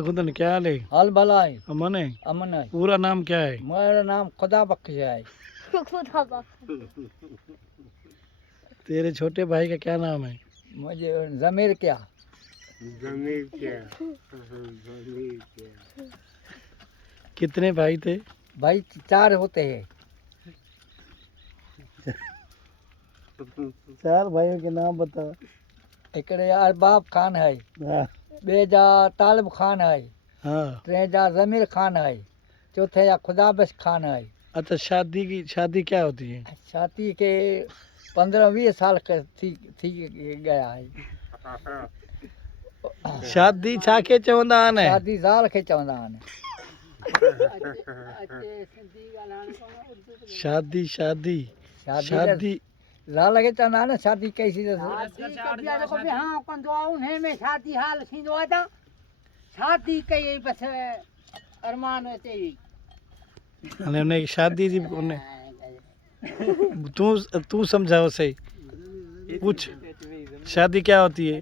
खुदन क्या हाल है? हाल भला है, अमन है? अमन है। पूरा नाम क्या है? मेरा नाम खुदा बख्श है। तेरे छोटे भाई का क्या नाम है? मुझे जमीर क्या कितने भाई थे? भाई 4 होते हैं। 4 भाइयों के नाम बता। एकड़े अरबाब खान है, हाँ बेजा तालिब खान है, हाँ। त्रेजा जमीर खान है, चौथे या खुदा बख्श खान है। अच्छा, शादी क्या होती है? शादी के 15-20 साल के थी गया है। शादी छा के चवंदा आहिनि? शादी ज़ाल खे चवंदा आहिनि। शादी शादी शादी शादी ज़ाल खे चवंदा आहिनि। शादी कईसीं त शादी हाल थींदो आहे त शादी कई बसि अरमान अचे हाणे हुनजी शादी जी कोन्हे। तू समझाओ सही, पूछ शादी क्या होती है?